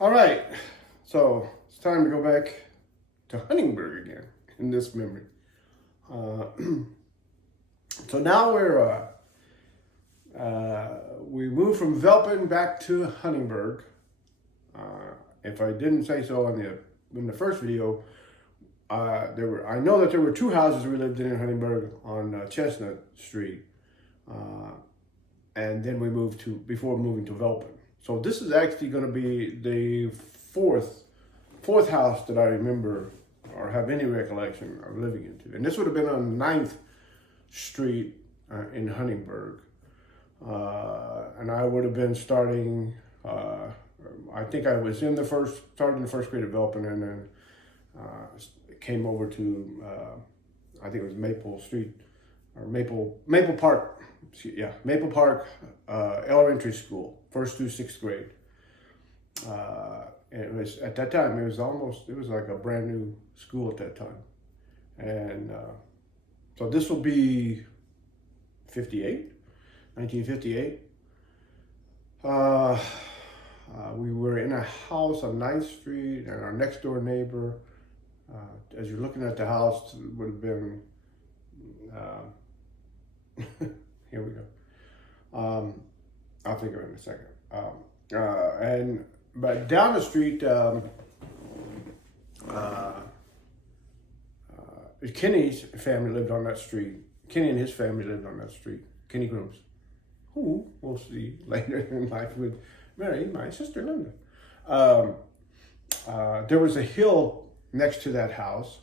All right, so it's time to go back to Huntingburg again in this memory. Uh, so now we moved from Velpen back to Huntingburg. If I didn't say so in the first video, I know that there were two houses we lived in Huntingburg on Chestnut Street, and then we moved to before moving to Velpen. So this is actually going to be the fourth house that I remember or have any recollection of living into, and this would have been on 9th Street in Huntingburg, and I would have been starting. I think I was starting the first grade at Velpen, and then came over to I think it was Maple Street or Maple Park. Yeah, Maple Park Elementary School, 1st through 6th grade. And it was at that time. It was like a brand new school at that time, and so this will be 1958. We were in a house on 9th Street, and our next door neighbor, as you're looking at the house, would have been. Here we go. I'll think of it in a second. But down the street, Kenny's family lived on that street. Kenny and his family lived on that street. Kenny Grooms, who we'll see later in life would marry my sister Linda. There was a hill next to that house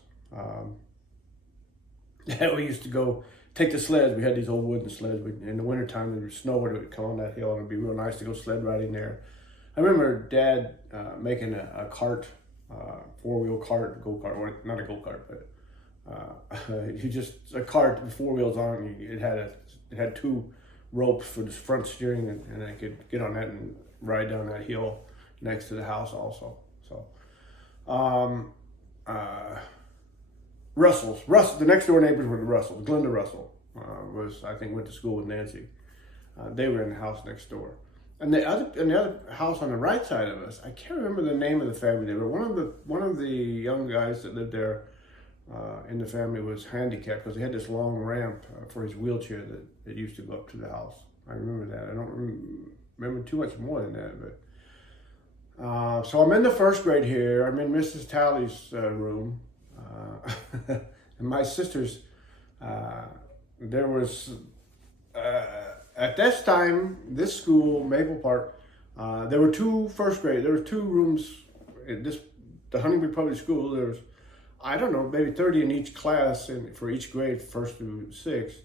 that we used to go take the sleds. We had these old wooden sleds. In the wintertime, there would snow, it would come on that hill, and it'd be real nice to go sled riding there. I remember Dad making a cart, 4-wheel cart, go-kart, or not a go-kart, but a cart with 4 wheels on it. It had 2 ropes for the front steering, and I could get on that and ride down that hill next to the house also. So, the next door neighbors were the Russells. Glenda Russell I think went to school with Nancy. They were in the house next door. And the other house on the right side of us, I can't remember the name of the family. They were one of the young guys that lived there in the family was handicapped because he had this long ramp for his wheelchair that used to go up to the house. I remember that. I don't remember too much more than that, but so I'm in the 1st grade here. I'm in Mrs. Talley's room, and my sister's. There was. At this time, this school, Maple Park, there were 2 1st grade. There were 2 rooms in the Huntingburg Public School. There was, I don't know, maybe 30 in each class for each grade, 1st through 6th.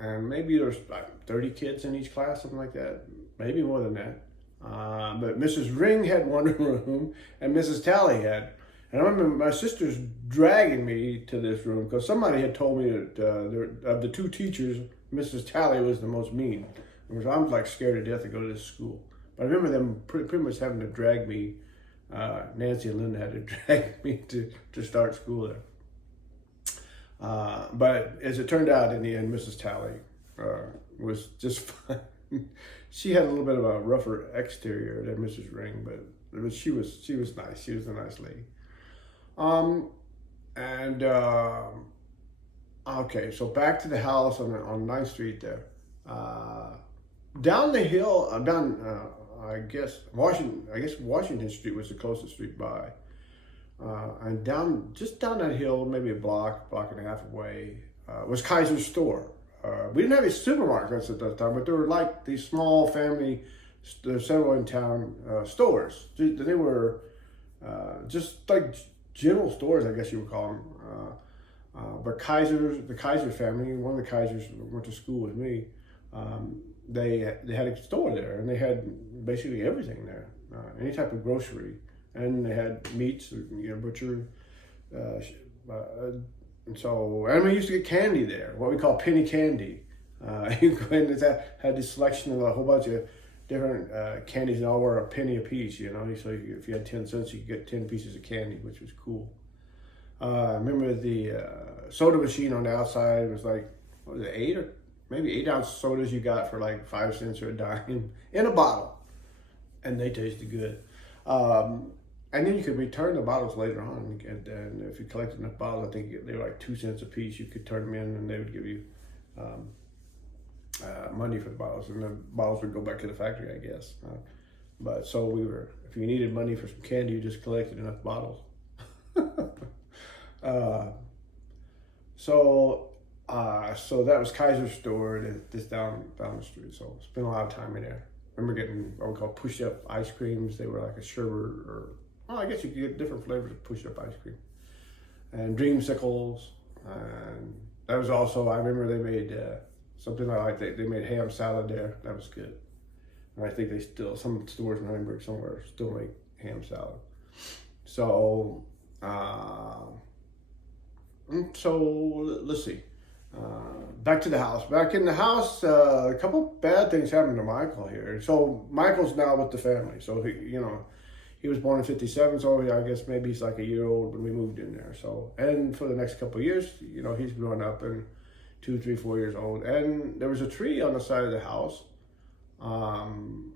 And maybe there's 30 kids in each class, something like that. Maybe more than that. But Mrs. Ring had one room, and Mrs. Talley had. And I remember my sister's dragging me to this room because somebody had told me that of the 2 teachers, Mrs. Talley was the most mean. I was like scared to death to go to this school. But I remember them pretty much having to drag me. Nancy and Linda had to drag me to start school there. But as it turned out, in the end, Mrs. Talley was just fine. She had a little bit of a rougher exterior than Mrs. Ring, but she was nice. She was a nice lady. Okay, so back to the house on 9th Street there. Down the hill, I guess Washington Street was the closest street by. And just down that hill, maybe a block and a half away, was Kaiser's store. We didn't have any supermarkets at that time, but there were like these small family, several in town stores. They were just like general stores, I guess you would call them. But the Kaiser family, one of the Kaisers went to school with me. They had a store there, and they had basically everything there, any type of grocery, and they had meats, butcher. And we used to get candy there, what we call penny candy. You go in and had this selection of a whole bunch of different candies, and all were a penny a piece. So if you had 10 cents, you could get 10 pieces of candy, which was cool. I remember the soda machine on the outside was like, what was it, 8 or maybe 8 ounce sodas you got for like 5 cents or a dime in a bottle. and they tasted good. Um, and then you could return the bottles later on, and if you collected enough bottles, I think they were like 2 cents a piece. You could turn them in, and they would give you um, money for the bottles, and the bottles would go back to the factory, I guess. But so if you needed money for some candy, you just collected enough bottles. uh, so that was Kaiser's store, just down the street. So spent a lot of time in there. I remember getting what we call push-up ice creams. They were like a sherbet, or well, I guess you could get different flavors of push-up ice cream, and dreamsicles. And that was also, I remember they made something I liked. They made ham salad there. That was good. And I think some stores in Huntingburg somewhere still make ham salad. So, let's see. Back to the house. Back in the house, a couple bad things happened to Michael here. So Michael's now with the family. So he was born in '57. So I guess maybe he's like a year old when we moved in there. So, and for the next couple of years, he's growing up and 2, 3, 4 years old. And there was a tree on the side of the house. And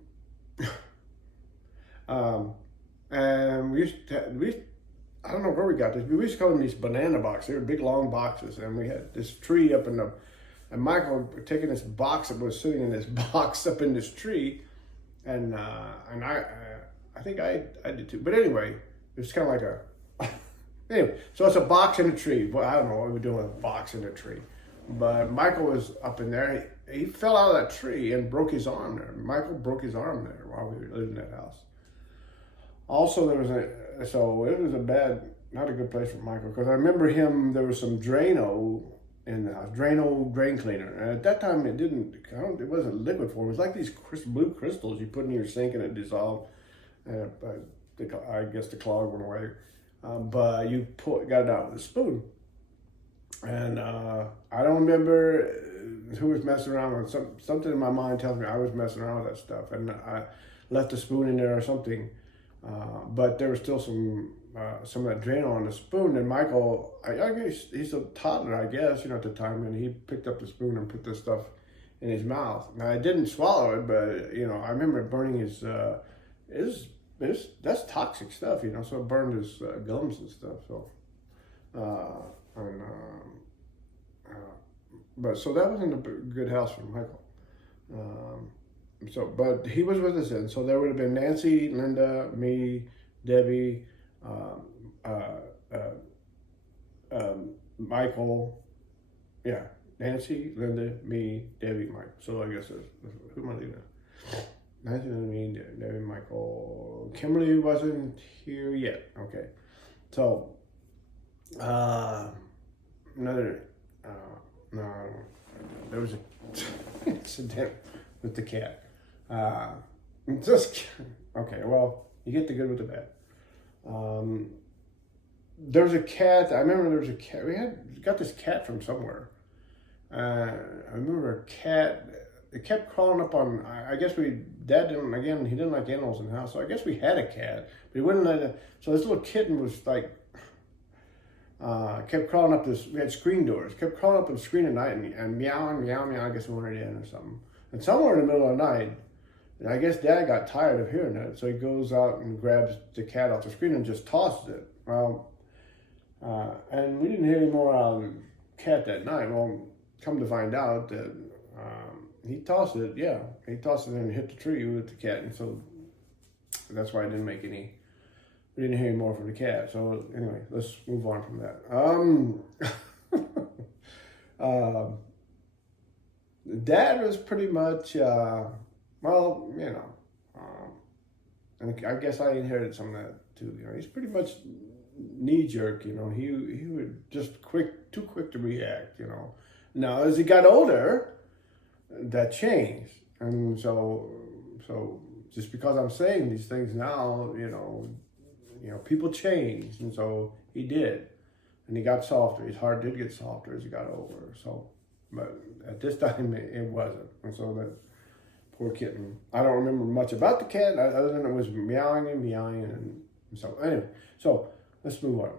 I don't know where we got this, but we used to call them these banana boxes. They were big, long boxes, and we had this tree up and Michael taking this box that was sitting in this box up in this tree, and I think I did too. But anyway, it was kind of like anyway. So it's a box in a tree. Well, I don't know what we were doing with a box in a tree, but Michael was up in there. He fell out of that tree and broke his arm there. Michael broke his arm there while we were living in that house. Also, so it was not a good place for Michael, because I remember there was some Drano in the house, Drano drain cleaner. And at that time, it wasn't liquid form. It was like these blue crystals you put in your sink and it dissolved. I guess the clog went away. But you got it out with a spoon. And I don't remember who was messing around with something in my mind tells me I was messing around with that stuff. And I left the spoon in there or something. But there was still some of that Drano on the spoon, and Michael, I guess he's a toddler, I guess, at the time, and he picked up the spoon and put this stuff in his mouth. Now, I didn't swallow it, but, I remember it burning that's toxic stuff, so it burned his gums and stuff, so, but so that wasn't a good house for Michael. But he was with us then. So there would have been Nancy, Linda, me, Debbie, Michael. Yeah, Nancy, Linda, me, Debbie, Mike. So I guess who am I leaving? Nancy, Linda, me, Debbie, Michael. Kimberly wasn't here yet. Okay. So, no, there was a incident with the cat. Okay, well, you get the good with the bad. There was a cat. I remember there was a cat. We got this cat from somewhere. I remember a cat. It kept crawling up on. I guess Dad didn't. Again, he didn't like animals in the house, so I guess we had a cat, but he wouldn't let it. So this little kitten was like. Kept crawling up this. We had screen doors. Kept crawling up on the screen at night and meowing, meow, meow. I guess we wanted in or something. And somewhere in the middle of the night. And I guess Dad got tired of hearing that, so he goes out and grabs the cat off the screen and just tosses it. Well, and we didn't hear any more out of the cat that night. Well, come to find out that he tossed it. Yeah, he tossed it and hit the tree with the cat, and so that's why I didn't make any. We didn't hear any more from the cat. So anyway, let's move on from that. Dad was pretty much. Well, and I guess I inherited some of that too. He's pretty much knee jerk. He would just too quick to react. Now as he got older, that changed, and so just because I'm saying these things now, people change, and so he did, and he got softer. His heart did get softer as he got older. So, but at this time it wasn't, and so that. Poor kitten. I don't remember much about the cat other than it was meowing, and so anyway. So let's move on.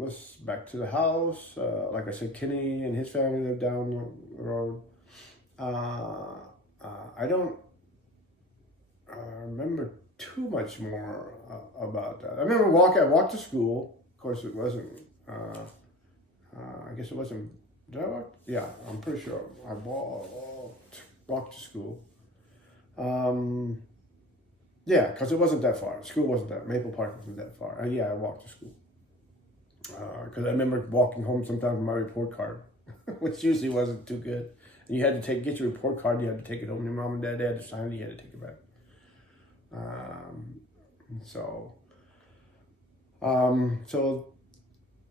Let's back to the house. Like I said, Kenny and his family live down the road. I don't remember too much more about that. I remember I walked to school. Of course, it wasn't. I guess it wasn't. Did I walk? Yeah, I'm pretty sure I walked to school. Yeah, because it wasn't that far. School wasn't that. Maple Park wasn't that far. Yeah, I walked to school. Because I remember walking home sometimes with my report card, which usually wasn't too good. And you had to get your report card. You had to take it home. Your mom and dad had to sign it. You had to take it back. So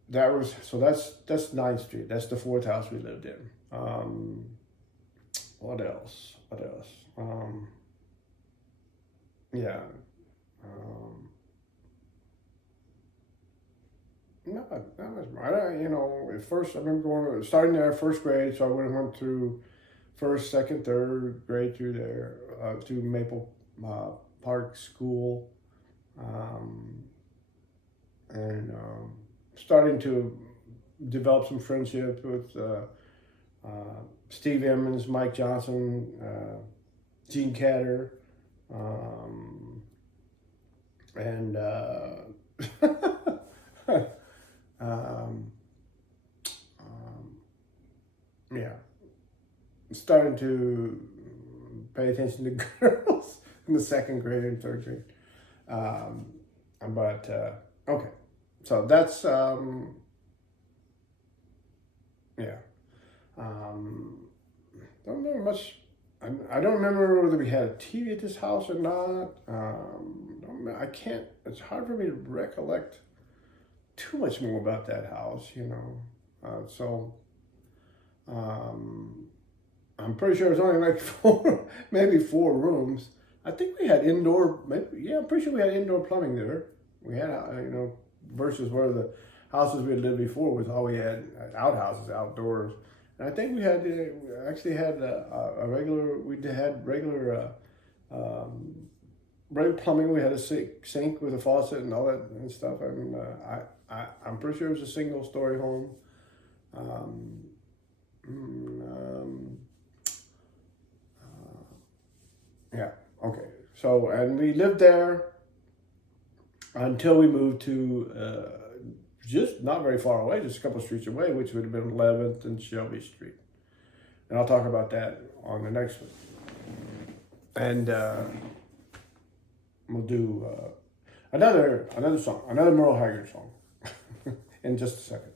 that's 9th Street. That's the 4th house we lived in. What else? Yeah. No, that was right. At first I remember starting there 1st grade, so I went through 1st, 2nd, 3rd grade through there, through Maple Park School, and starting to develop some friendships with Steve Emmons, Mike Johnson, Gene Catter, and yeah, starting to pay attention to girls in the 2nd grade and 3rd grade. Okay, so that's yeah. Don't remember much. I don't remember whether we had a TV at this house or not. I can't. It's hard for me to recollect too much more about that house, I'm pretty sure it was only like maybe 4 rooms. I think we had indoor. I'm pretty sure we had indoor plumbing there. We had, versus where the houses we had lived before was all we had outhouses, outdoors. And I think we had actually had a regular. We had regular plumbing. We had a sink with a faucet and all that and stuff. And I'm pretty sure it was a single-story home. Yeah. Okay. So, and we lived there until we moved to just not very far away, just a couple of streets away, which would have been 11th and Shelby Street. And I'll talk about that on the next one. And we'll do another song, another Merle Haggard song in just a second.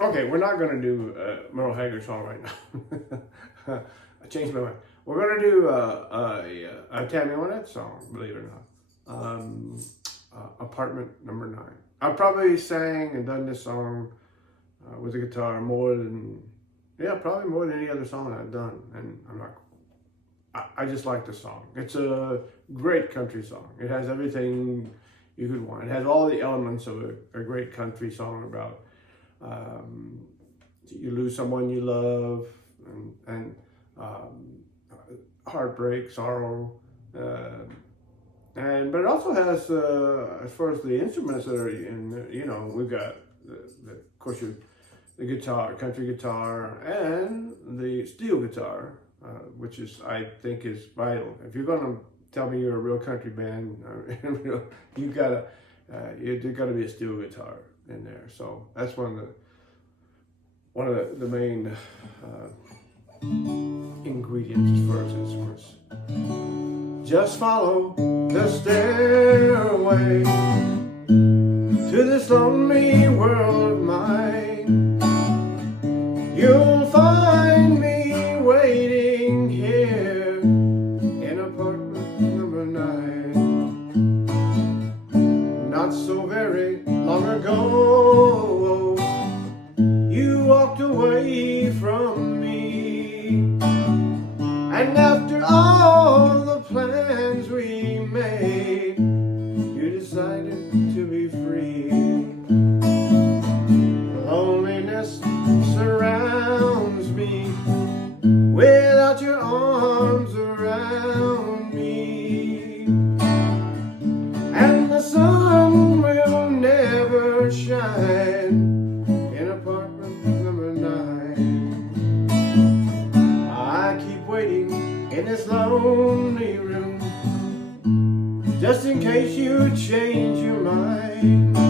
Okay, we're not going to do a Merle Haggard song right now. I changed my mind. We're going to do a Tammy Wynette song, believe it or not. Apartment Number 9. I've probably sang and done this song with the guitar probably more than any other song I've done. And I just like the song. It's a great country song. It has everything you could want. It has all the elements of a great country song about you lose someone you love and heartbreak, sorrow, but it also has as far as the instruments that are in, we've got of course the guitar, country guitar, and the steel guitar, which I think is vital. If you're going to tell me you're a real country band, there's got to be a steel guitar in there. So that's one of the main ingredients as far as instruments. Just follow the stairway to this lonely world of mine. You'll find me waiting here in apartment number 9. Not so very long ago, you walked away from me, and after all the plans we made, you decided to be free. Loneliness surrounds me without your arms around me, and the sun will never shine in apartment number 9. I keep waiting in this lonely case you change your mind.